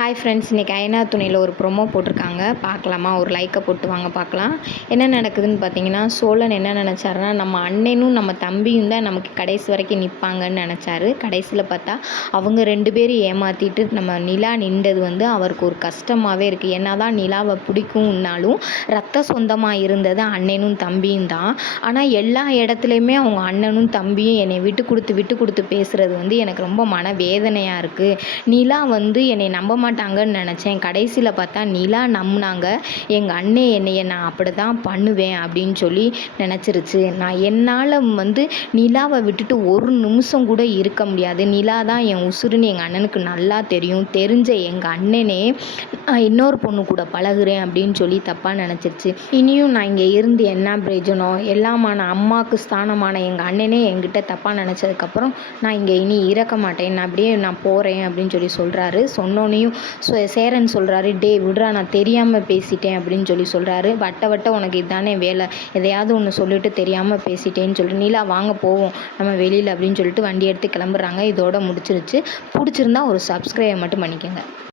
Hi friends, இன்றைக்கி ஐநா துணியில் ஒரு ப்ரொமோ போட்டிருக்காங்க. பார்க்கலாமா? ஒரு லைக்கை போட்டு வாங்க பார்க்கலாம். என்ன நடக்குதுன்னு பார்த்தீங்கன்னா, சோழன் என்ன நினச்சாருன்னா, நம்ம அண்ணனும் நம்ம தம்பியும் தான் நமக்கு கடைசி வரைக்கும் நிற்பாங்கன்னு நினச்சாரு. கடைசியில் பார்த்தா அவங்க 2 பேரும் ஏமாற்றிட்டு நம்ம நிலா நின்றது அவருக்கு ஒரு கஷ்டமாகவே இருக்குது. என்ன தான் நிலாவை பிடிக்கும்னாலும் ரத்த சொந்தமாக இருந்தது அண்ணனும் தம்பியும் தான். ஆனால் எல்லா இடத்துலையுமே அவங்க அண்ணனும் தம்பியும் என்னை விட்டு கொடுத்து பேசுகிறது எனக்கு ரொம்ப மனவேதனையாக இருக்குது. நிலா என்னை நம்ப மாட்டாங்கன்னு நினச்சேன். கடைசியில் பார்த்தா நிலா நம்பினாங்க. எங்கள் அண்ணன் என்னைய நான் அப்படி தான் பண்ணுவேன் அப்படின்னு சொல்லி நினச்சிருச்சு. என்னால் நிலாவை விட்டுட்டு ஒரு நிமிஷம் கூட இருக்க முடியாது. நிலா தான் என் உசுருன்னு எங்கள் அண்ணனுக்கு நல்லா தெரியும். தெரிஞ்ச எங்கள் அண்ணனே இன்னொரு பொண்ணு கூட பழகுறேன் அப்படின்னு சொல்லி தப்பாக நினச்சிருச்சு. இனியும் நான் இங்கே இருந்து என்ன பிரயோஜனம்? எல்லாமான அம்மாவுக்கு ஸ்தானமான எங்கள் அண்ணனே என்கிட்ட தப்பாக நினச்சதுக்கப்புறம் நான் இங்கே இனி இருக்க மாட்டேன், நான் அப்படியே நான் போகிறேன் அப்படின்னு சொல்லி சொல்கிறாரு. சொன்னோன்னையும் சேரன் சொல்கிறாரு, டே விட்றா, நான் தெரியாமல் பேசிட்டேன் அப்படின்னு சொல்லி சொல்கிறாரு. வட்ட உனக்கு இதுதானே வேலை, எதையாவது ஒன்று சொல்லிட்டு தெரியாமல் பேசிட்டேன்னு சொல்லிட்டு நீலா வாங்க போவோம் நம்ம வெளியில் அப்படின்னு சொல்லிட்டு வண்டி எடுத்து கிளம்புறாங்க. இதோட முடிச்சிருச்சு. பிடிச்சிருந்தா ஒரு சப்ஸ்கிரைப் மட்டும் பண்ணிக்கோங்க.